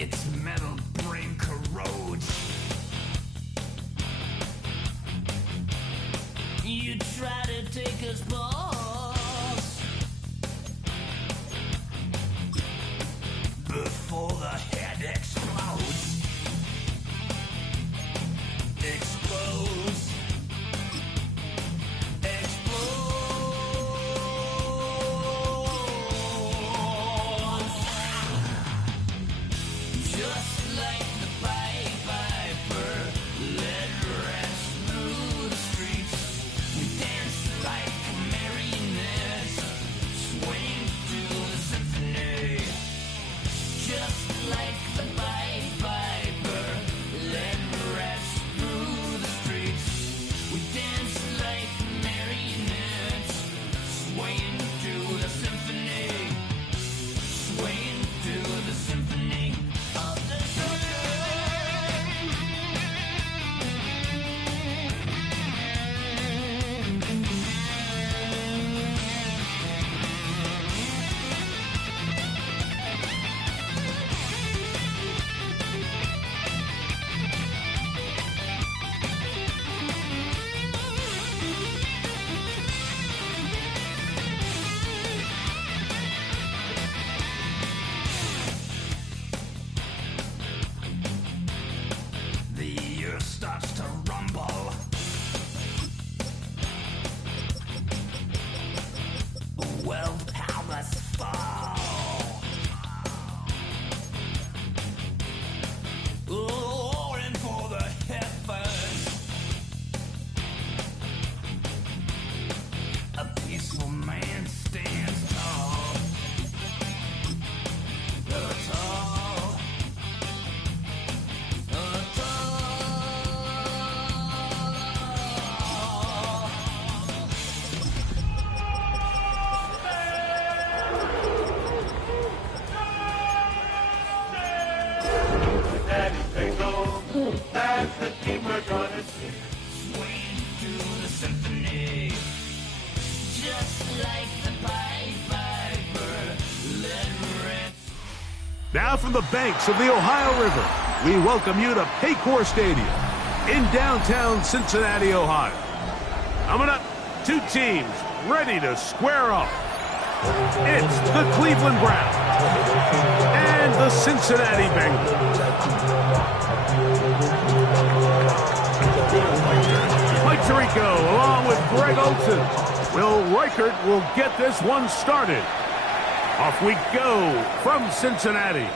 its metal brain corrodes. You try to take us balls before the head explodes. Explodes. Just like the Pied Piper, led rats through the streets. We dance like marionettes, swing to the symphony. Just like the Pied Piper, led rats through the streets. We dance like marionettes, swaying to the symphony. Swaying to the symphony of the earth starts to rumble. World powers fall. Roaring for the heavens. A peaceful man stands tall. Tall. That's the team we're gonna see. Swing to the symphony, just like the Pied Piper, led rats. Now from the banks of the Ohio River, we welcome you to Paycor Stadium in downtown Cincinnati, Ohio. Coming up, two teams ready to square off. It's the Cleveland Browns and the Cincinnati Bengals. Mike Tirico along with Greg Olson. Will Reichert will get this one started. Off we go from Cincinnati.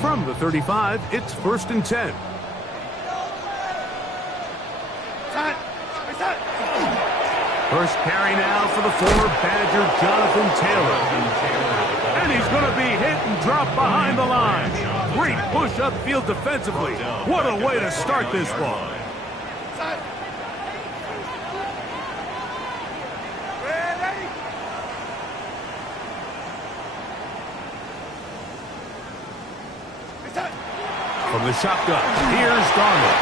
From the 35, it's 1st and 10. First carry now for the former Badger, Jonathan Taylor. And he's going to be hit and drop behind the line. Great push upfield defensively. What a way to start this ball. From the shotgun, here's Darnold.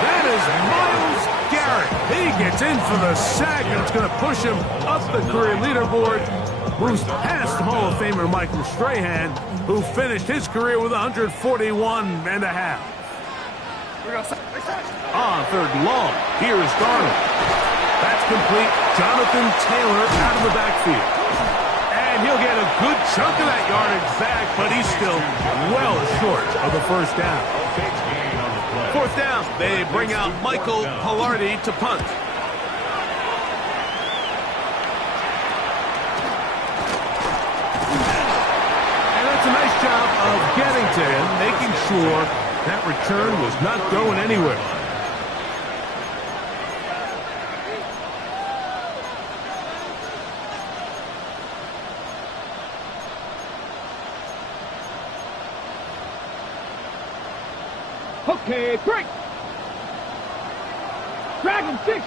That is Myles Garrett. He gets in for the sack, and it's going to push him up the career leaderboard. Moves past Hall of Famer Michael Strahan, who finished his career with 141.5. On 3rd and long, here's Darnold. That's complete. Jonathan Taylor out of the backfield. And he'll get a good chunk of that yardage back, but he's still well short of the first down. 4th down, they bring out Michael Palardy to punt. And that's a nice job of getting to him, making sure that return was not going anywhere. Okay, break. Dragon 60,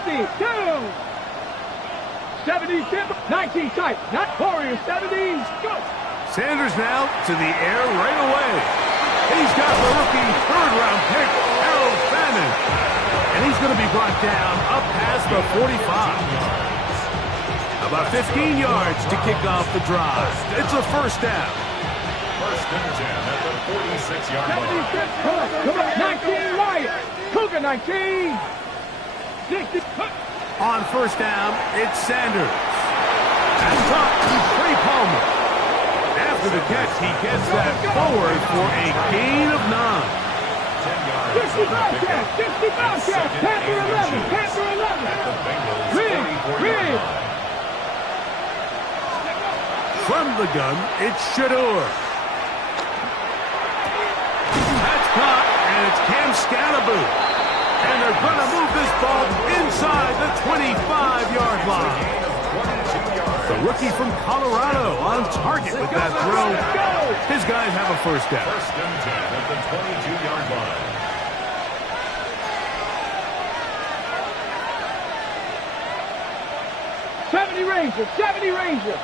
70, 19 tight, not Warrior 70s, go. Sanders now to the air right away. He's got the rookie third-round pick, Harold Fannin. And he's going to be brought down up past the 45. About 15 yards to kick off the drive. It's a first down. First and 10 at the 46-yard line. Come on, 19, Wyatt. Cougar 19. On first down, it's Sanders. And top to Trey Palmer. After the catch, he gets that forward for a gain of 9. 55 catch, 55 catch. Panther 11, Panther 11. Rig. From the gun, it's Shador. That's caught, and it's Cam Scalaboo. And they're going to move this ball inside the 25-yard line. The rookie from Colorado on target with that throw. His guys have a first down. First and 10 at the 22-yard line. '70 Ranger.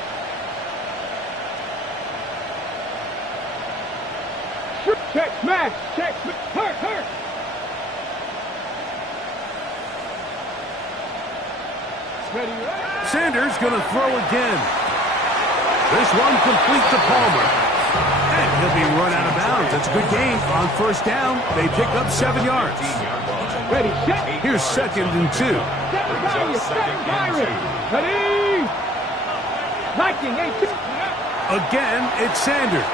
Check, smash, hurt. Sanders going to throw again. This one complete to Palmer. And he'll be run out of bounds. That's a good gain on first down. They pick up 7 yards. Ready, set. Here's second and 2. Seven Pirate. Ready. Viking, 18. Again, it's Sanders.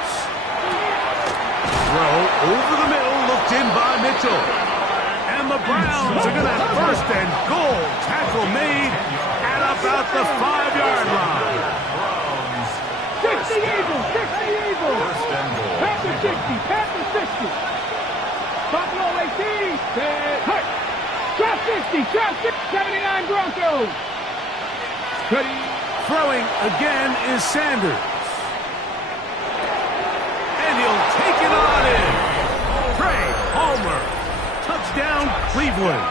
Throw over the middle, looked in by Mitchell. And the Browns are going to have first and goal. Tackle made at about the 5-yard line. 60 Eagles. Panther 60. Buffalo 18. Hurt. Shot 60. 79 Broncos. Ready. Throwing again is Sanders. And he'll take it on in. Trey Palmer. Touchdown, Cleveland.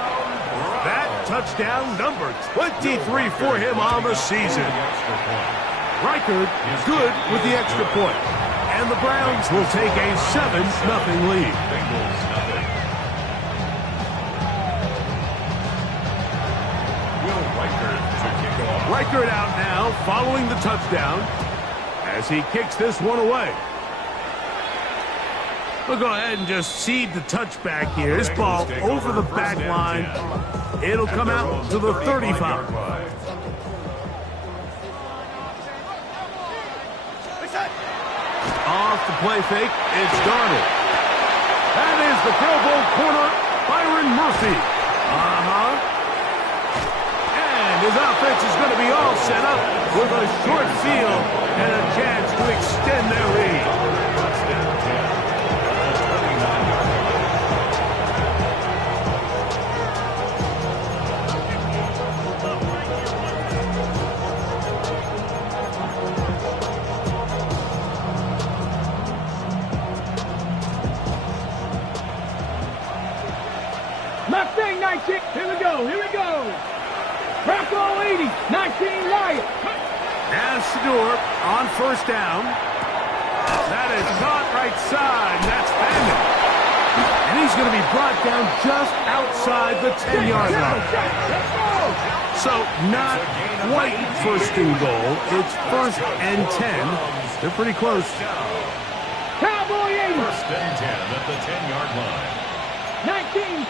That touchdown number 23 for him on the season. Reichard good with the extra point. And the Browns will take a 7-0 lead. Reichard out now following the touchdown as he kicks this one away. We'll go ahead and just cede the touchback here. This ball over the back line. It'll come out to the 35. Off the play fake, it's Darnold. That is the Pro Bowl corner, Byron Murphy. And his offense is going to be all set up with a short field and a chance to extend their lead. Mustang 19. Here we go. Bronco 80. 19 Wyatt. Now Shador on first down. That is caught right side. And that's Fannin. And he's going to be brought down just outside the 10-yard line. So not quite first and goal. It's first and 10. They're pretty close. Cowboy 80. First and 10 at the 10-yard line. 19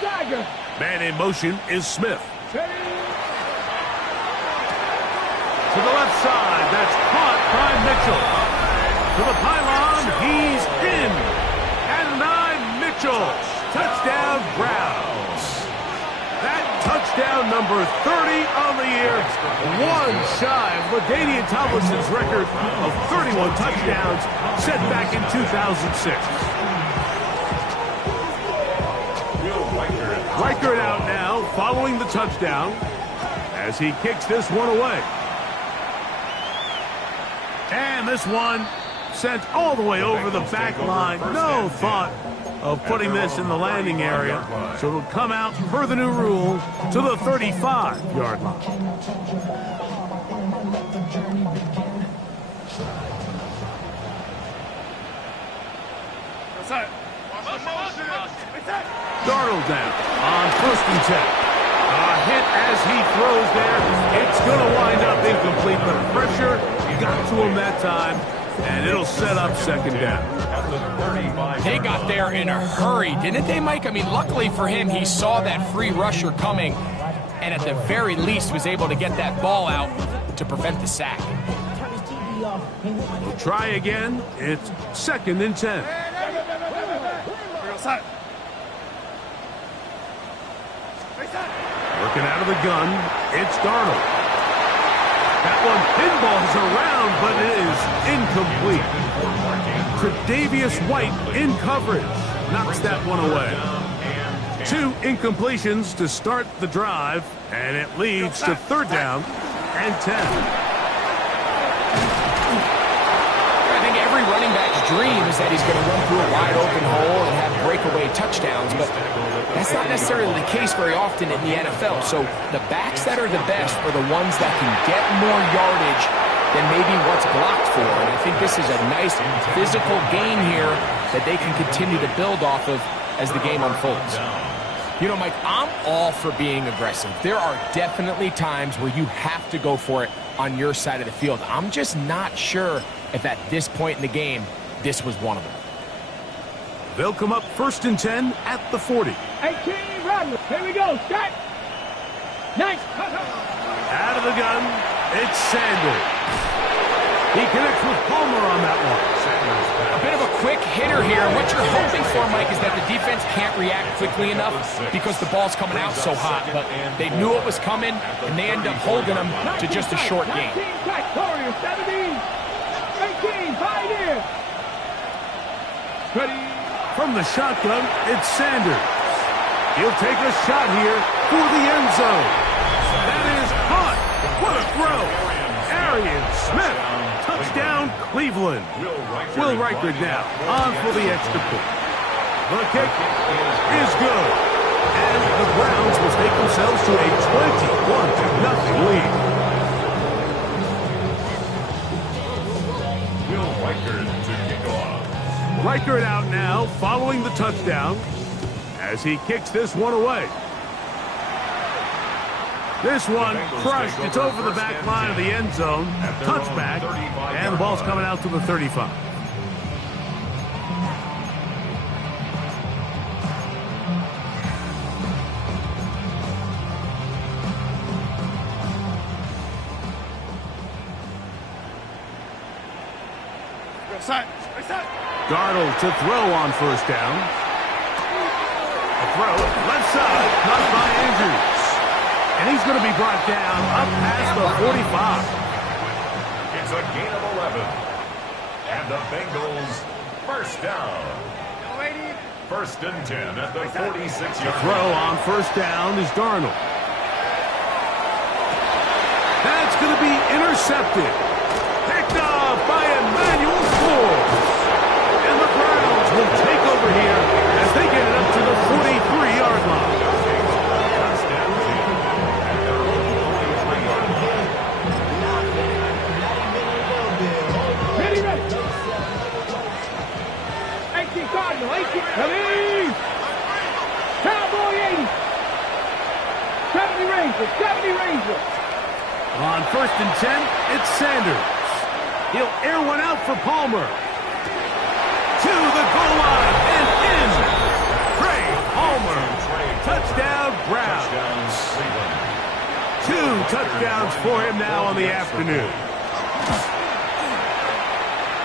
Tiger. Man in motion is Smith. Ready. To the left side, that's caught by Mitchell. To the pylon, he's in. And 9 Mitchell. Touchdown Browns. That touchdown number 30 on the year. One shy of LaDainian Tomlinson's record of 31 touchdowns set back in 2006. Reichard out now following the touchdown as he kicks this one away. And this one sent all the way over the back line. No thought of putting this in the landing area. So it'll come out per the new rule to the 35-yard line. Darnold down on 1st and 10. A hit as he throws there. It's going to wind up incomplete, but pressure got to him that time, and it'll set up 2nd down. They got there in a hurry, didn't they, Mike? I mean, luckily for him, he saw that free rusher coming, and at the very least was able to get that ball out to prevent the sack. We'll try again. It's 2nd and 10. Working out of the gun, it's Darnold. That one pinballs around, but it is incomplete. Tre'Davious White in coverage knocks that one away. 2 incompletions to start the drive, and it leads to 3rd down and 10. Every running back's dream is that he's going to run through a wide open hole and have breakaway touchdowns, but that's not necessarily the case very often in the NFL. So the backs that are the best are the ones that can get more yardage than maybe what's blocked for. And I think this is a nice physical gain here that they can continue to build off of as the game unfolds. You know, Mike, I'm all for being aggressive. There are definitely times where you have to go for it on your side of the field. I'm just not sure if at this point in the game, this was one of them. They'll come up 1st and 10 at the 40. 18, Rodman. Here we go. Start. Nice. Out of the gun, it's Sanders. He connects with Palmer on that one. A bit of a quick hitter here. What you're hoping for, Mike, is that the defense can't react quickly enough because the ball's coming out so hot. But they knew it was coming, and they end up holding them to just a short game. 19, 17, 18, 5 here. Ready. From the shotgun, it's Sanders. He'll take a shot here for the end zone. That is caught. What a throw. Arian Smith. Touchdown, Cleveland. Will Reichard now on for the extra point. The kick is good. And the Browns will take themselves to a 21-0 lead. Will Reichard to kick off. Reichard out now following the touchdown as he kicks this one away. This one crushed. It's over the back line of the end zone. Touchback. And the ball's coming out to the 35. Darnold to throw on 1st down. A throw left side, caught by Andrews. And he's going to be brought down up past the 45. It's a gain of 11. And the Bengals 1st down. 1st and 10 at the 46-yard line. Throw on 1st down is Darnold. That's going to be intercepted. Picked off by Emmanuel Forbes. And the Browns will take over here as they get it up to the 43-yard line. Ready! Cowboy 80! 70 Ranger! 70 Ranger! On 1st and 10, it's Sanders. He'll air one out for Palmer. To the goal line and in. Trey Palmer. Touchdown, Browns. 2 touchdowns for him now on the afternoon.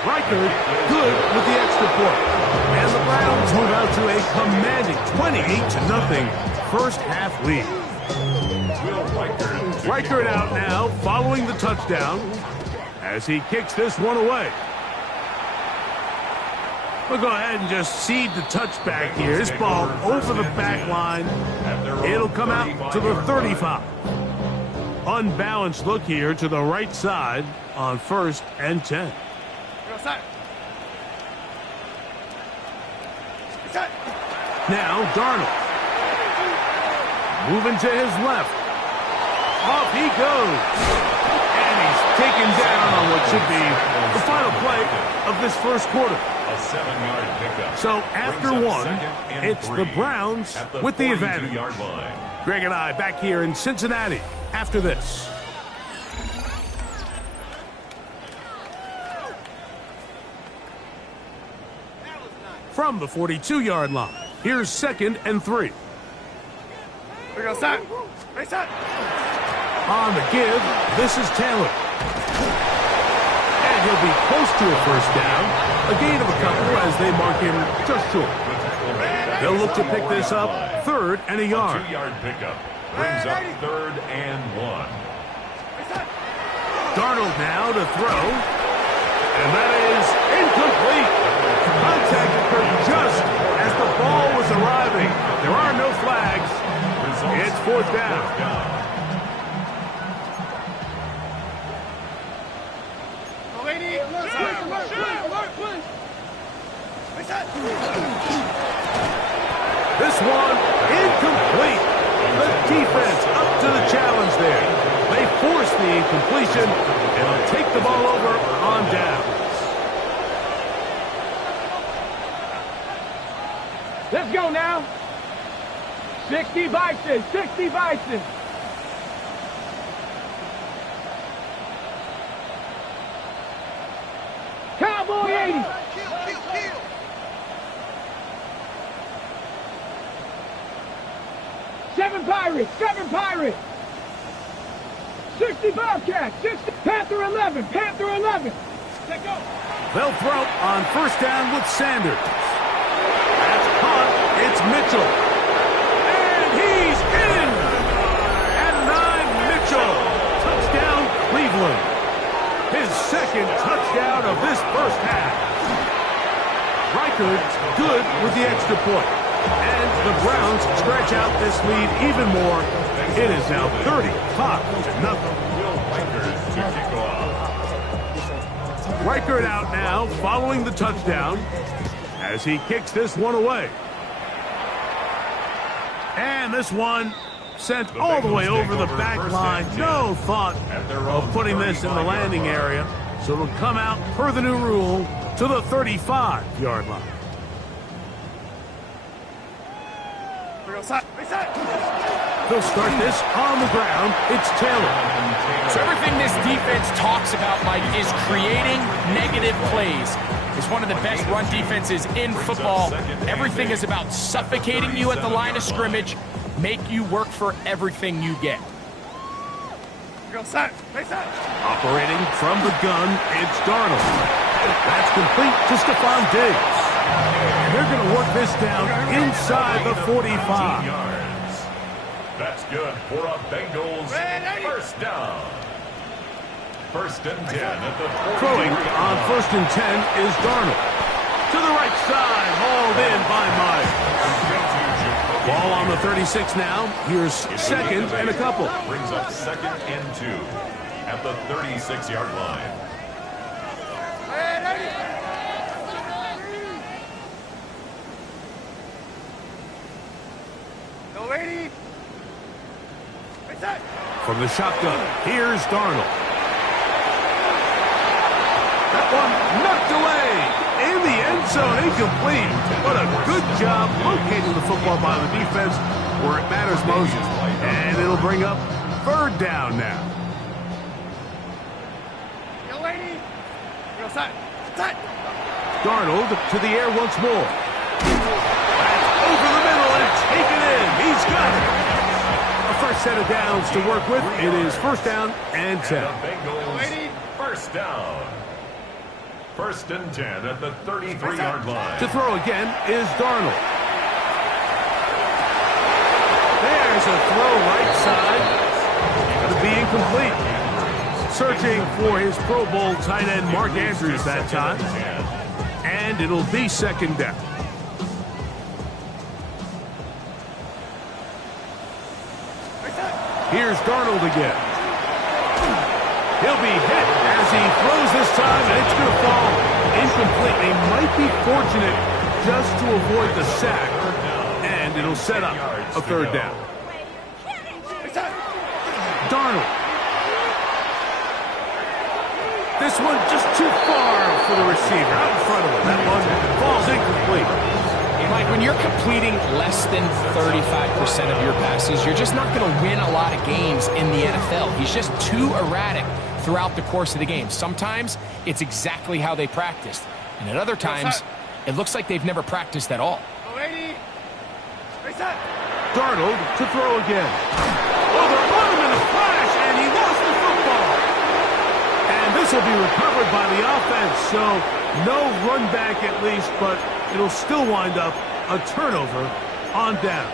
Reichard good with the extra point. And the Browns move out to a commanding 28-0 first half lead. Reichard out now following the touchdown as he kicks this one away. We'll go ahead and just cede the touchback here. This ball over the back line. It'll come out to the 35. Unbalanced look here to the right side on 1st and 10. Now Darnold. Moving to his left. Off he goes. And he's taken down on what should be the final play play of this first quarter. A 7-yard pickup. So after one, it's the Browns with the advantage. Line. Greg and I back here in Cincinnati after this. From the 42-yard line, here's 2nd and 3. We go set. Reset. On the give, this is Taylor. And he'll be close to a first down. A gain of a couple as they mark him just short. They'll look to pick this up 3rd and a yard. 2-yard pickup brings up 3rd and 1. Darnold now to throw. And that is incomplete. Contact occurred just as the ball was arriving. There are no flags. It's 4th down. This one incomplete. The defense up to the challenge there. They force the incompletion and will take the ball over on down. Let's go now. 60 Bison, 60 Bison. Cowboy 80. Seven Pirates. 60 Bobcats, 60 Panther 11, Panther 11. Let's go. They'll throw on first down with Sanders. That's caught. It's Mitchell. And he's in. At 9, Mitchell. Touchdown, Cleveland. His 2nd touchdown of this first half. Reichard good with the extra point. And the Browns stretch out this lead even more. It is now 30-0. Reichard out now following the touchdown as he kicks this one away. And this one sent all the way over the back line. No thought of putting this in the landing area. So it'll come out per the new rule to the 35-yard line. They'll start this on the ground. It's Taylor. So everything this defense talks about, Mike, is creating negative plays. It's one of the best run defenses in football. Everything is about suffocating you at the line of scrimmage, make you work for everything you get. Operating from the gun, it's Darnold. That's complete to Stephon Diggs. And they're going to work this down inside the 45. That's good for a Bengals first down. 1st and 10 at the 40. Throwing on 1st and 10 is Darnold. To the right side, hauled in by Myers. Ball on the 36 now. Here's 2nd and a couple. Brings up 2nd and 2 at the 36-yard line. From the shotgun, here's Darnold. That one knocked away in the end zone, incomplete. But a good job locating the football by the defense where it matters most. And it'll bring up 3rd down now. Darnold to the air once more. That's over the middle and taken in. He's got it. First set of downs to work with. It is 1st down and 10. Bengals first down. 1st and 10 at the 33-yard line. To throw again is Darnold. There's a throw right side. Going to be incomplete. Searching for his Pro Bowl tight end Mark Andrews that time. And it'll be 2nd down. Here's Darnold again. He'll be hit as he throws this time, and it's going to fall incomplete. They might be fortunate just to avoid the sack, and it'll set up a 3rd down. Darnold. This one just too far for the receiver, out in front of him. That one falls incomplete. Hey, Mike, when you're completing less than 35% of your passes, you're just not going to win a lot of games in the NFL. He's just too erratic throughout the course of the game. Sometimes it's exactly how they practiced, and at other times it looks like they've never practiced at all. Darnold to throw again. Oh, they're on him in a flash, and he lost the football. And this will be recovered by the offense, so no run back at least, but it'll still wind up a turnover on downs.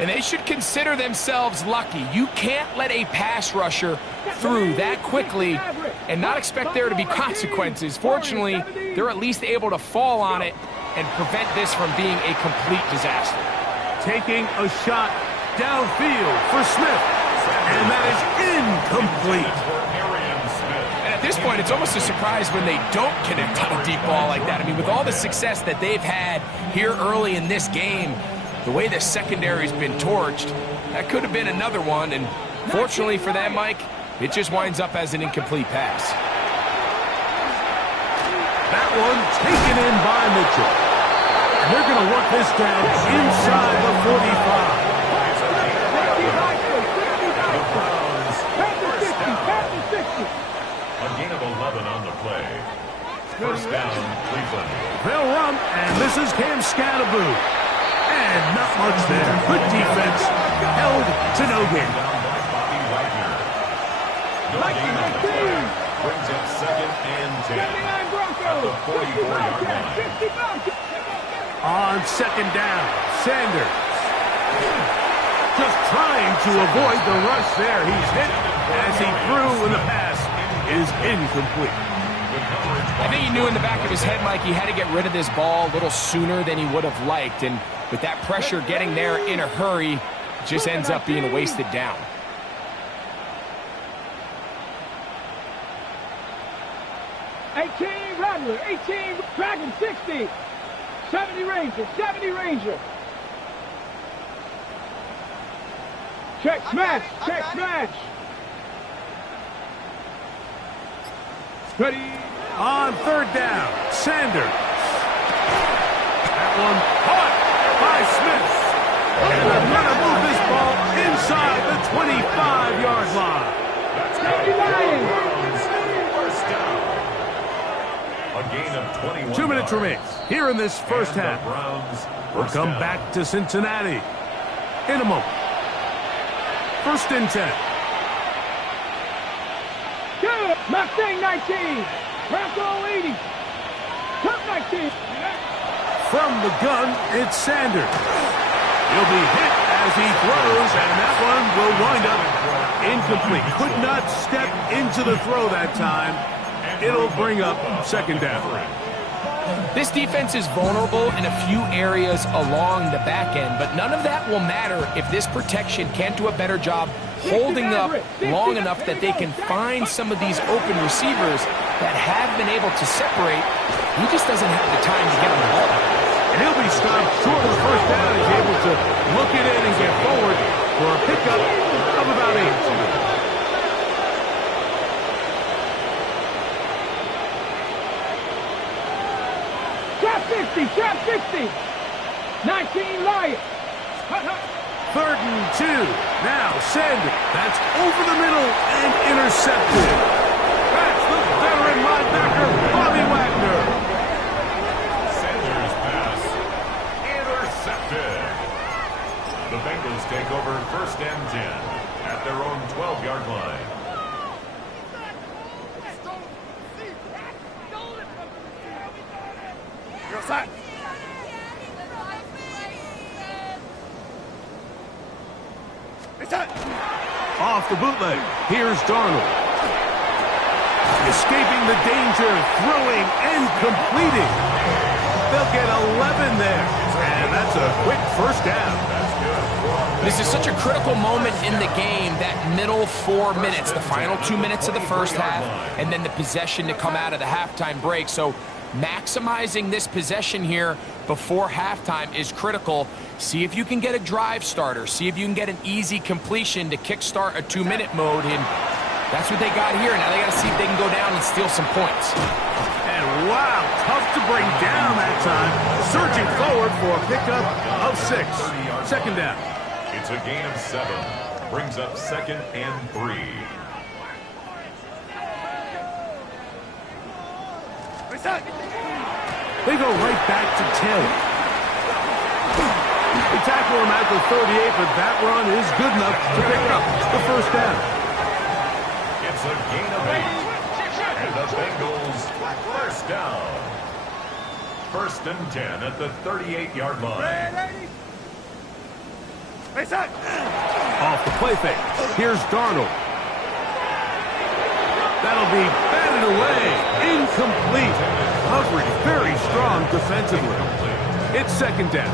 And they should consider themselves lucky. You can't let a pass rusher through that quickly and not expect there to be consequences. Fortunately, they're at least able to fall on it and prevent this from being a complete disaster. Taking a shot downfield for Smith, and that is incomplete. And at this point, it's almost a surprise when they don't connect on a deep ball like that. I mean, with all the success that they've had here early in this game, the way the secondary's been torched, that could have been another one, and fortunately for them, Mike, it just winds up as an incomplete pass. That one taken in by Mitchell. And they're going to work this down inside the 45. A gain of 11 on the play. First down, Cleveland. They'll run, and this is Cam Scatterboot. And not much there. Good defense. Held to no gain. No gain on the play. Brings up 2nd and 10 at the 44-yard line. On 2nd down, Sanders. Just trying to avoid the rush there. He's hit as he threw, and the pass is incomplete. I think he knew in the back of his head, Mike, he had to get rid of this ball a little sooner than he would have liked. And with that pressure getting there in a hurry, it just ends up being a wasted down. 18 Rattler, 18 Dragon, 60. 70 Ranger, 70 Ranger. Check smash, check smash. Ready. On 3rd down, Sanders. That one caught by Smith. And they're going to move this ball inside the 25-yard line. First down. A gain of 21. 2 minutes remain here in this first half. We'll come back to Cincinnati in a moment. 1st and 10. Good. Mustang 19. Bronco 80. Cup 19. From the gun, it's Sanders. He'll be hit as he throws, and that one will wind up incomplete. Could not step into the throw that time. It'll bring up 2nd down. This defense is vulnerable in a few areas along the back end, but none of that will matter if this protection can't do a better job holding up long enough that they can find some of these open receivers that have been able to separate. He just doesn't have the time to get on the ball. And he'll be stopped short of the first down. He's able to look it in and get forward for a pickup of about 8. Trap 60. 19 Lions. 3rd and 2. Now Sanders. That's over the middle and intercepted. That's the veteran linebacker, Bobby Wagner. Sanders' pass intercepted. The Bengals take over 1st and 10 at their own 12-yard line. Off the bootleg. Here's Darnold. Escaping the danger, throwing and completing. They'll get 11 there. And that's a quick first down. This is such a critical moment in the game, that middle 4 minutes, the final 2 minutes of the first half, and then the possession to come out of the halftime break. So maximizing this possession here before halftime is critical. See if you can get a drive starter. See if you can get an easy completion to kickstart a 2-minute mode. And That's what they got here. Now they got to see if they can go down and steal some points. And wow, tough to bring down that time. Surging forward for a pickup of 6. Second down. It's a gain of 7. Brings up 2nd and 3. They go right back to Taylor. They tackle him at the 38, but that run is good enough to pick up the first down. It's a gain of 8. And the Bengals first down. 1st and 10 at the 38-yard line. Off the play fake. Here's Darnold. That'll be batted away. Incomplete. Coverage very strong defensively. It's 2nd down.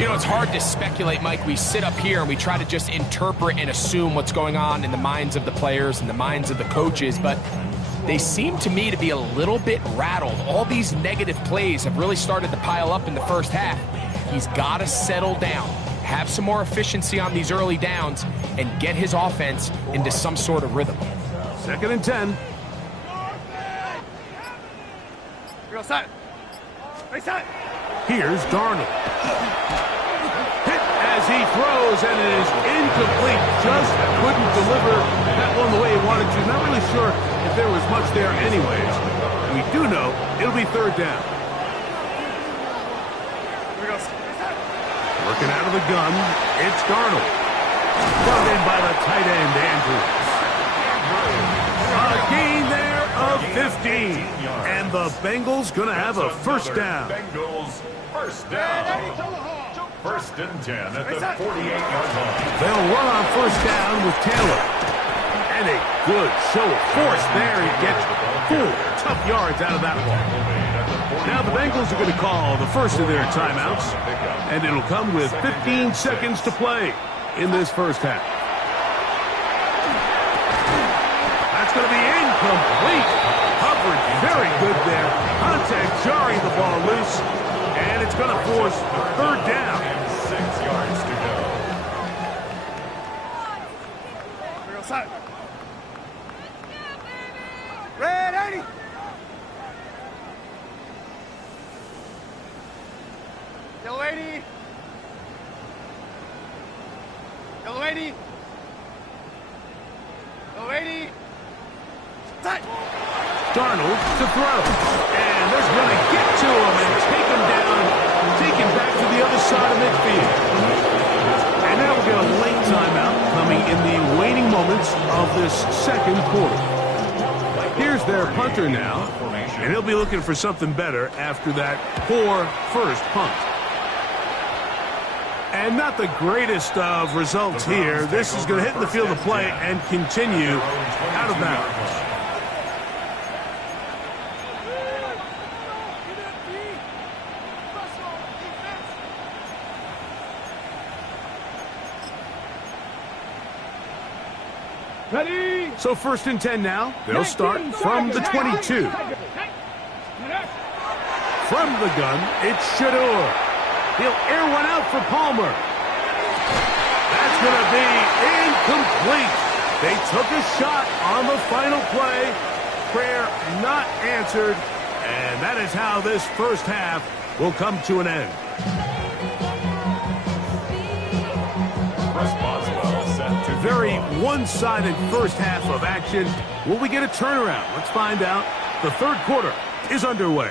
You know, it's hard to speculate, Mike. We sit up here and we try to just interpret and assume what's going on in the minds of the players and the minds of the coaches, but they seem to me to be a little bit rattled. All these negative plays have really started to pile up in the first half. He's got to settle down, have some more efficiency on these early downs, and get his offense into some sort of rhythm. 2nd and 10. Here's Darnold. Hit as he throws, and it is incomplete. Just couldn't deliver that one the way he wanted to. Not really sure if there was much there anyways. We do know it'll be 3rd down. Working out of the gun, it's Darnold. Brought in by the tight end, Andrews. A gain there of 15. And the Bengals going to have a first down. Bengals first down. 1st and 10 at the 48-yard line. They'll run on first down with Taylor. And a good show of force there. He gets 4 tough yards out of that one. Now the Bengals are going to call the first of their timeouts. And it'll come with 15 seconds to play in this first half. That's going to be incomplete. Coverage very good there. Contact jarring the ball loose. And it's going to force 3rd down. 6 yards to go. Red 80. Yellow 80. Yellow 80. Yellow 80. Darnold to throw. And they're going to get to him and take him down, take him back to the other side of midfield. And now we'll get a late timeout coming in the waning moments of this 2nd quarter. Here's their punter now, and he'll be looking for something better after that poor first punt. And not the greatest of results here. This is going to hit the field of play and continue out of bounds. Ready. So 1st and 10 now. They'll start from the 22. From the gun, it's Shador. He'll air one out for Palmer. That's going to be incomplete. They took a shot on the final play. Prayer not answered. And that is how this first half will come to an end. Very one-sided first half of action. Will we get a turnaround? Let's find out. The 3rd quarter is underway.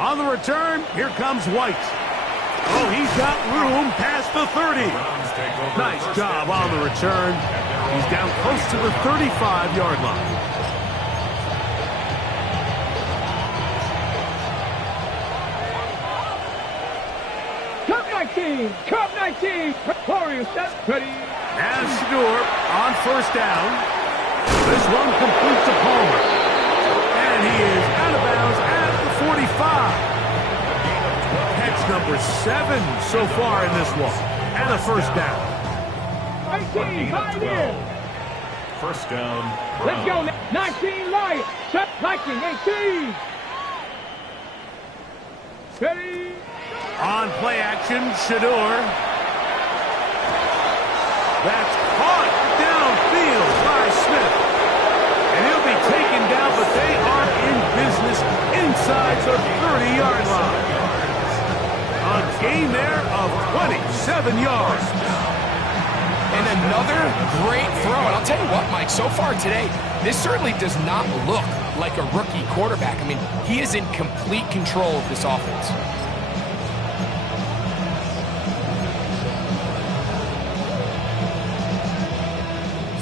On the return, here comes White. Oh, he's got room past the 30. Nice job on the return. He's down close to the 35-yard line. Cup 19. Warriors, that's ready. Now Shador on first down. This one complete to Palmer. And he is out of bounds at the 45. Catch number 7 so far in this one. And a first down. 19, hide in. First down. Let's go. 19, Lions. Shut Viking, 18. Ready. On play action, Shador. That's caught downfield by inside the 30-yard line. A gain there of 27 yards. And another great throw. And I'll tell you what, Mike, so far today, this certainly does not look like a rookie quarterback. I mean, he is in complete control of this offense.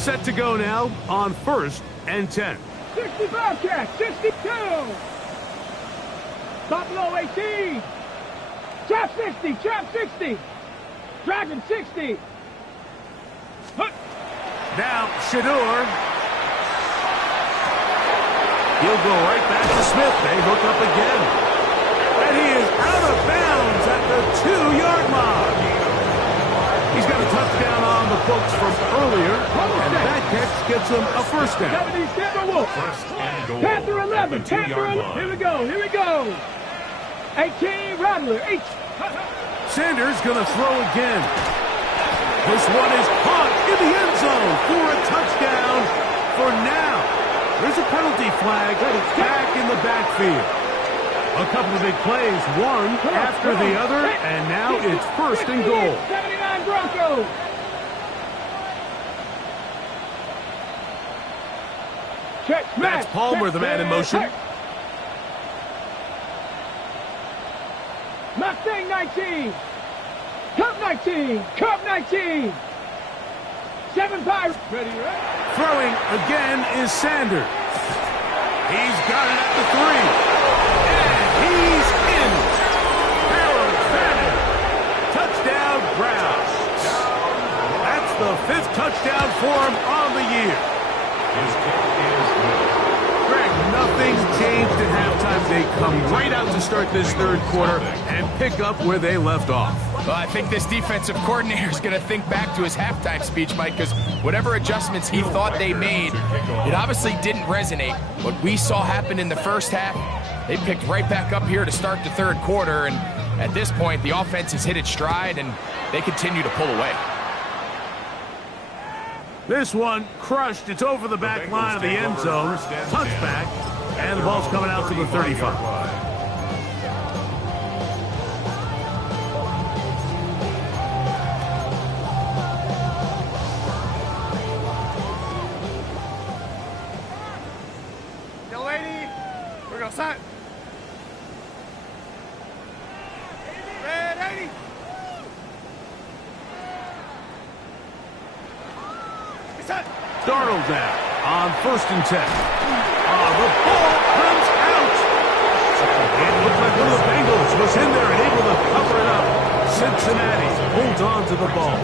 Set to go now on 1st and 10. 65 catch, 62. Stop low 18. Trap 60, trap 60. Dragon 60. Now, Shador. He'll go right back to Smith. They hook up again. And he is out of bounds at the 2-yard line. He's got a touchdown on the books from earlier, and that catch gets him a first down. 77 Wolf. First and goal. Panther 11, at the Panther 2-yard 11. line. Here we go, here we go. 18, Rattler, 8. Sanders going to throw again. This one is caught in the end zone for a touchdown for now. There's a penalty flag back in the backfield. A couple of big plays, one after the other, and now it's 1st and goal. 79 Broncos. Check, That's Palmer, the man in motion. Mustang 19. Cup 19. Cup 19. 7 Pirates. Ready, right? Throwing again is Sanders. He's got it at the 3. And he's in. Harold Sanders. Touchdown, Browns. That's the 5th touchdown for him on the year. His kick is good. Greg, nothing changed at halftime. They come right out to start this 3rd quarter and pick up where they left off. Well, I think this defensive coordinator is going to think back to his halftime speech, Mike, because whatever adjustments he thought they made, it obviously didn't resonate. What we saw happen in the first half, they picked right back up here to start the 3rd quarter, and at this point, the offense has hit its stride, and they continue to pull away. This one crushed. It's over the back line of the end zone. Touchback, and the ball's coming out to the 35. Set. Red 80. Set. Darnold now on 1st and 10. The ball comes out. It looked like one of the Bengals was in there and able to cover it up. Cincinnati holds on to the ball.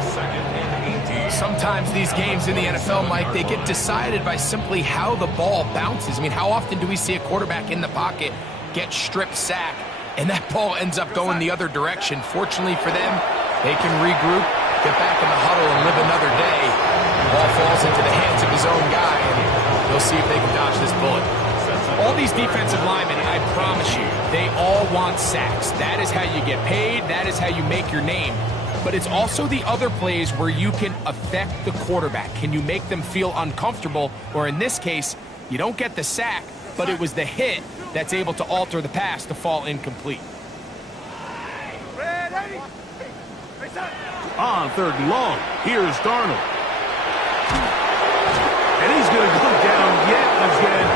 Sometimes these games in the NFL, Mike, they get decided by simply how the ball bounces. I mean, how often do we see a quarterback in the pocket get strip sack, and that ball ends up going the other direction? Fortunately for them, they can regroup, get back in the huddle, and live another day. The ball falls into the hands of his own guy, and they'll see if they can dodge this bullet. All these defensive linemen, I promise you, they all want sacks. That is how you get paid. That is how you make your name. But it's also the other plays where you can affect the quarterback. Can you make them feel uncomfortable? Or in this case, you don't get the sack, but it was the hit that's able to alter the pass to fall incomplete. On 3rd and long, here's Darnold. And he's going to go down yet again.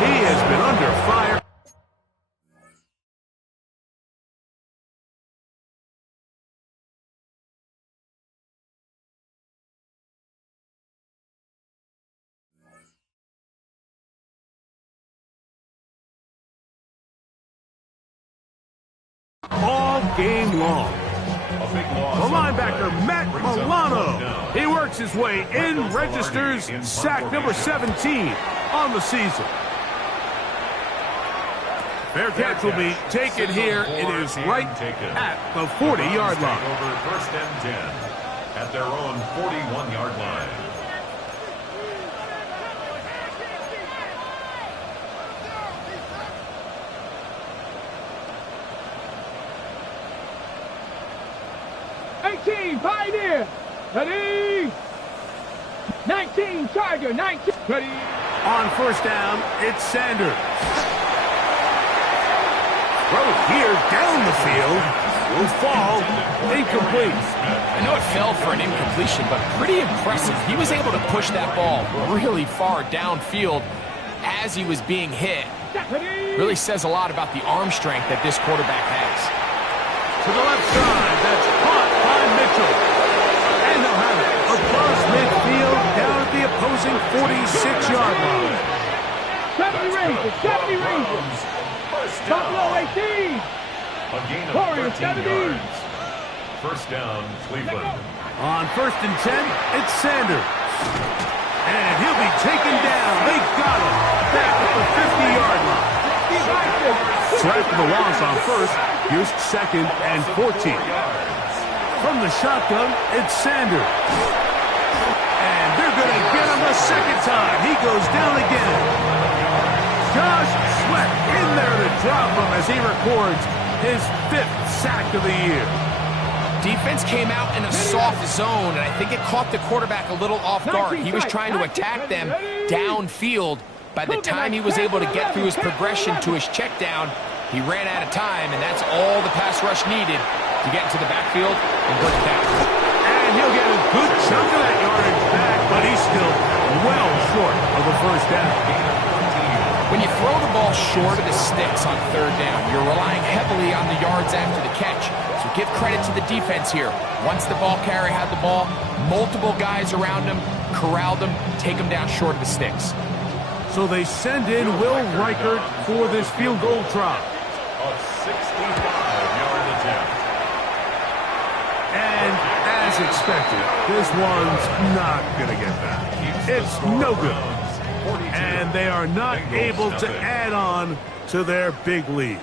He has been under fire. All game long. The linebacker, Matt Milano. He works his way in, registers sack number 17 on the season. Fair catch will be taken here. It is right at the 40-yard line. Over 1st and 10 at their own 41-yard line. Pioneer. Ready. 19, Charger, 19. Ready. On 1st down, it's Sanders. throw here down the field will fall incomplete. I know it fell for an incompletion, but pretty impressive. He was able to push that ball really far downfield as he was being hit. Really says a lot about the arm strength that this quarterback has. To the left side, that's caught by Mitchell. And they'll have it across midfield down at the opposing 46-yard line. 70 Rangers, 70 Rangers. Buffalo 18. A gain of Warriors 13 70. yards. First down, Cleveland. On 1st and 10, it's Sanders. And he'll be taken down. They got him back at the 50-yard line. So after the loss on 1st, here's 2nd and 14. From the shotgun, it's Sanders. And they're going to get him a second time. He goes down again. Josh Sweat in there to drop him as he records his 5th sack of the year. Defense came out in a soft zone, and I think it caught the quarterback a little off guard. He was trying to attack them downfield. By the time he was able to get through his progression to his check down, he ran out of time, and that's all the pass rush needed to get into the backfield and bring it down. And he'll get a good chunk of that yardage back, but he's still well short of the first down. When you throw the ball short of the sticks on 3rd down, you're relying heavily on the yards after the catch. So give credit to the defense here. Once the ball carrier had the ball, multiple guys around him, corralled him, take him down short of the sticks. So they send in Will Reichert for this field goal try. A 65-yard attempt. And as expected, this one's not going to get back. It's no good. And they are not able to add on to their big lead.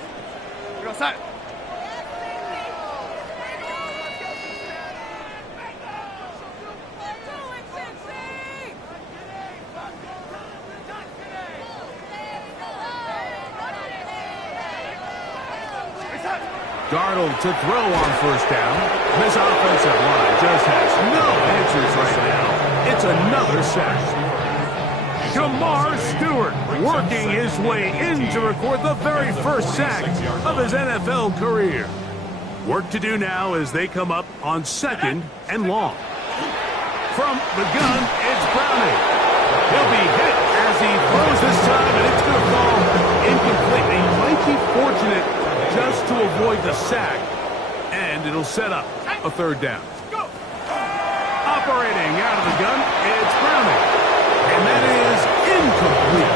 Darnold to throw on 1st down. This offensive line just has no answers right now. It's another sack. Jamar Stewart working his way in to record the very first sack of his NFL career. Work to do now as they come up on 2nd and long. From the gun, it's Browning. He'll be hit as he throws this time, and it's going to fall incomplete. They might be fortunate just to avoid the sack, and it'll set up a 3rd down. Operating out of the gun, it's Browning. And that is incomplete.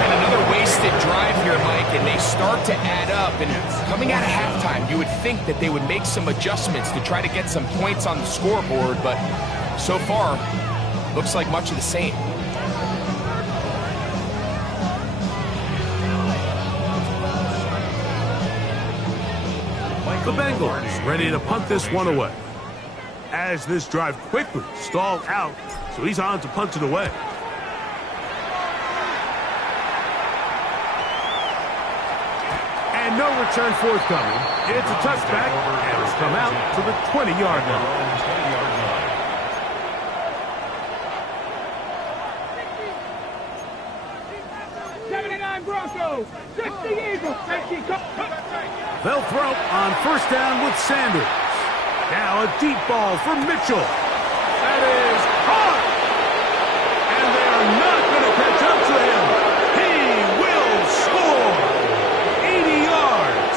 And another wasted drive here, Mike, and they start to add up. And coming out of halftime, you would think that they would make some adjustments to try to get some points on the scoreboard, but so far, looks like much of the same. The Bengals ready to punt this one away. As this drive quickly stalled out, so he's on to punt it away. And no return forthcoming. It's a touchback, and it'll come out to the 20-yard line. 79 Broncos, 60 Eagles. They'll throw on 1st down with Sanders. Now a deep ball for Mitchell. That is caught. And they are not going to catch up to him. He will score. 80 yards.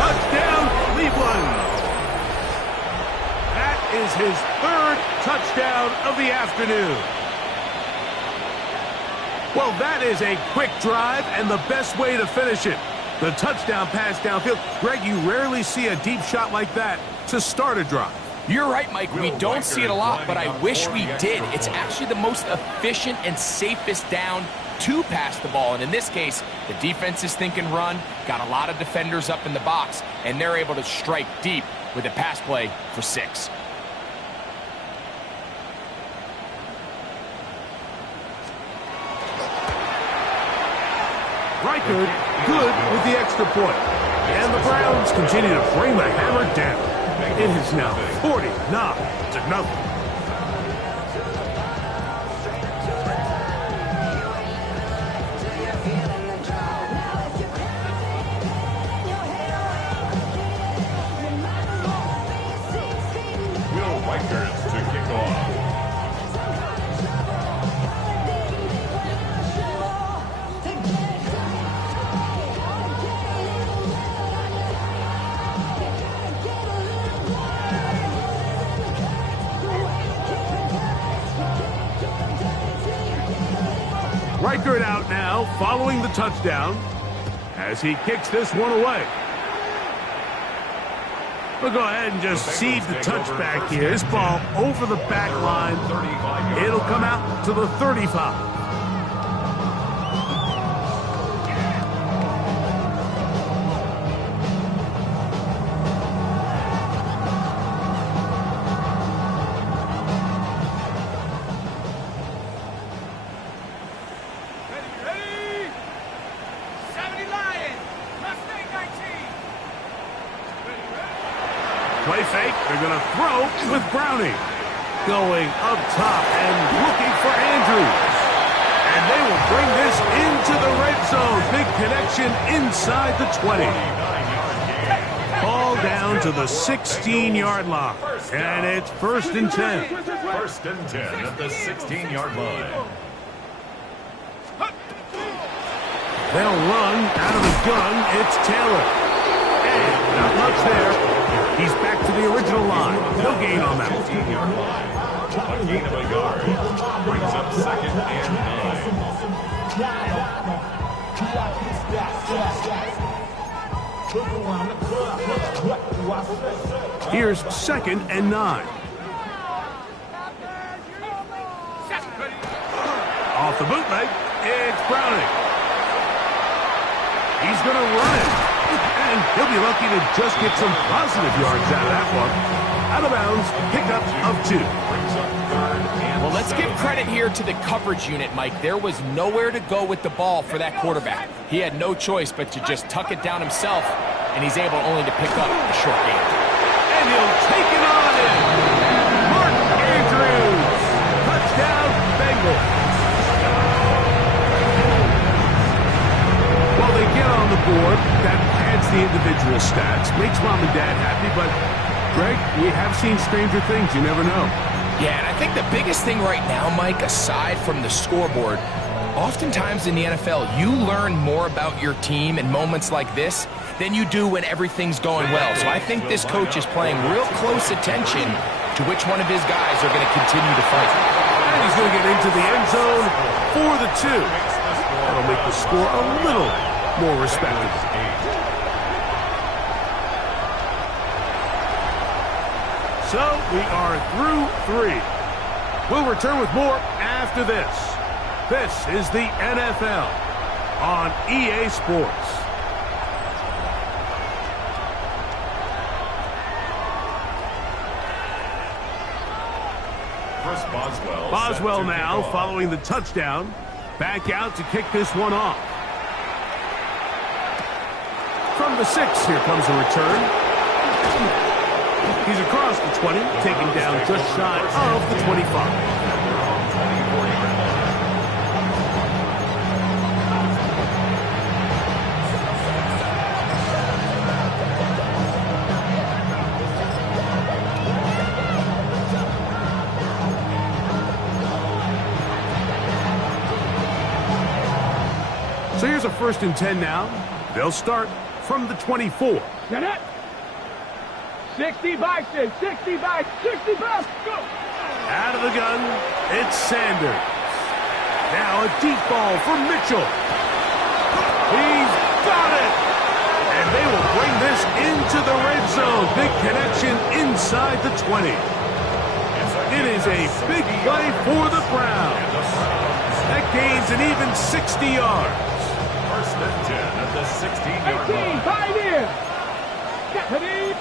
Touchdown, Cleveland. That is his 3rd touchdown of the afternoon. Well, that is a quick drive and the best way to finish it. The touchdown pass downfield. Greg, you rarely see a deep shot like that to start a drive. You're right, Mike. We don't see it a lot, but I wish we did. It's actually the most efficient and safest down to pass the ball. And in this case, the defense is thinking run, got a lot of defenders up in the box, and they're able to strike deep with a pass play for 6. Reichert good with the extra point. And the Browns continue to bring the hammer down. It is now 49-0. Riker out now following the touchdown as he kicks this one away. We'll go ahead and just cede the touchback here. This ball over the back line. It'll come out to the 35. Play fake. They're going to throw with Browning. Going up top and looking for Andrews. And they will bring this into the red zone. Big connection inside the 20. Ball down to the 16-yard line. And it's 1st and 10. 1st and 10 at the 16-yard line. They'll run out of the gun. It's Taylor. And not much there. He's back to the original line. No gain on that. 16-yard line. A gain of a yard. Brings up 2nd and 9. Here's 2nd and 9. Off the bootleg, it's Browning. He's going to run it. And he'll be lucky to just get some positive yards out of that one. Out of bounds, pickup of 2. Well, let's give credit here to the coverage unit, Mike. There was nowhere to go with the ball for that quarterback. He had no choice but to just tuck it down himself, and he's able only to pick up a short gain. And he'll take it on in. Mark Andrews. Touchdown, Bengals. Well, they get on the board. That adds the individual stats. Makes mom and dad happy, but, Greg, we have seen stranger things. You never know. Yeah, and I think the biggest thing right now, Mike, aside from the scoreboard, oftentimes in the NFL, you learn more about your team in moments like this than you do when everything's going well. So I think this coach is paying real close attention to which one of his guys are going to continue to fight. And he's going to get into the end zone for the 2. That'll make the score a little more respectable. So we are through 3. We'll return with more after this. This is the NFL on EA Sports. Boswell now following the touchdown. Back out to kick this one off. From the 6, here comes a return. He's across the 20, taken down just shy of the 25. So here's a 1st and 10 now. They'll start from the 24. Get it. 60 by 6, 60 by 65, go! Out of the gun, it's Sanders. Now a deep ball for Mitchell. He's got it! And they will bring this into the red zone. Big connection inside the 20. It is a big play for the Browns. That gains an even 60 yards. 1st and 10 at the 16-yard 18, line. 5 in. Deputy.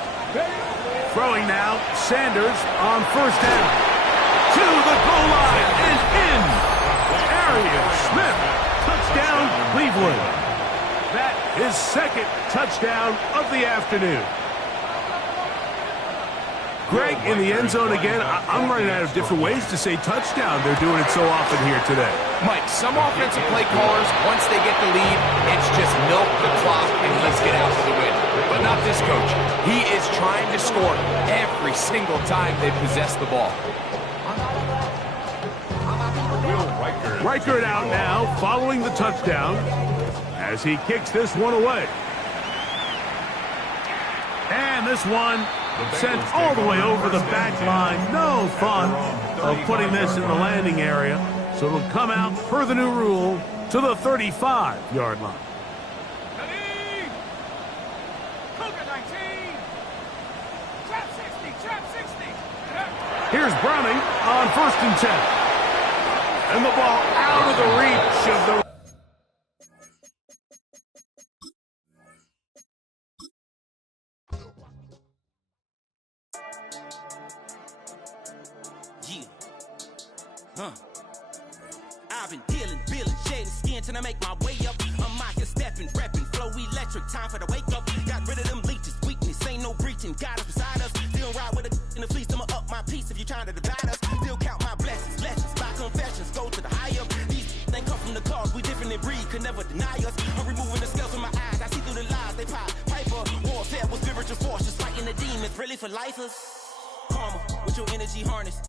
Throwing now, Sanders on 1st down. To the goal line and in. Arian Smith, touchdown, Cleveland. That is 2nd touchdown of the afternoon. Greg, in the end zone again, I'm running out of different ways to say touchdown. They're doing it so often here today. Mike, some offensive play callers, once they get the lead, it's just milk the clock and let's get out for the win. But not this coach. He is trying to score every single time they possess the ball. Riker out now, following the touchdown, as he kicks this one away. And this one sent all the way over the back line. No thought of putting this in the landing area. So it'll come out per the new rule to the 35-yard line. Ready? Cougar 19. Trap 60, trap 60. Here's Browning on 1st and 10. And the ball out of the reach of the... I've been dealing, shading skin till I make my way up. I'm out here stepping, repping, flow electric, time for the wake up. Got rid of them leeches, weakness, ain't no breaching, got us beside us. Still ride with a in the fleece, I'ma up my piece if you trying to divide us. Still count my blessings, lessons, by confessions, go to the high up. These they come from the cause, we different in breed, could never deny us. I'm removing the scales from my eyes, I see through the lies, they pop. Piper, warfare with spiritual force, just fighting the demons, really for lifers. Karma, with your energy harness.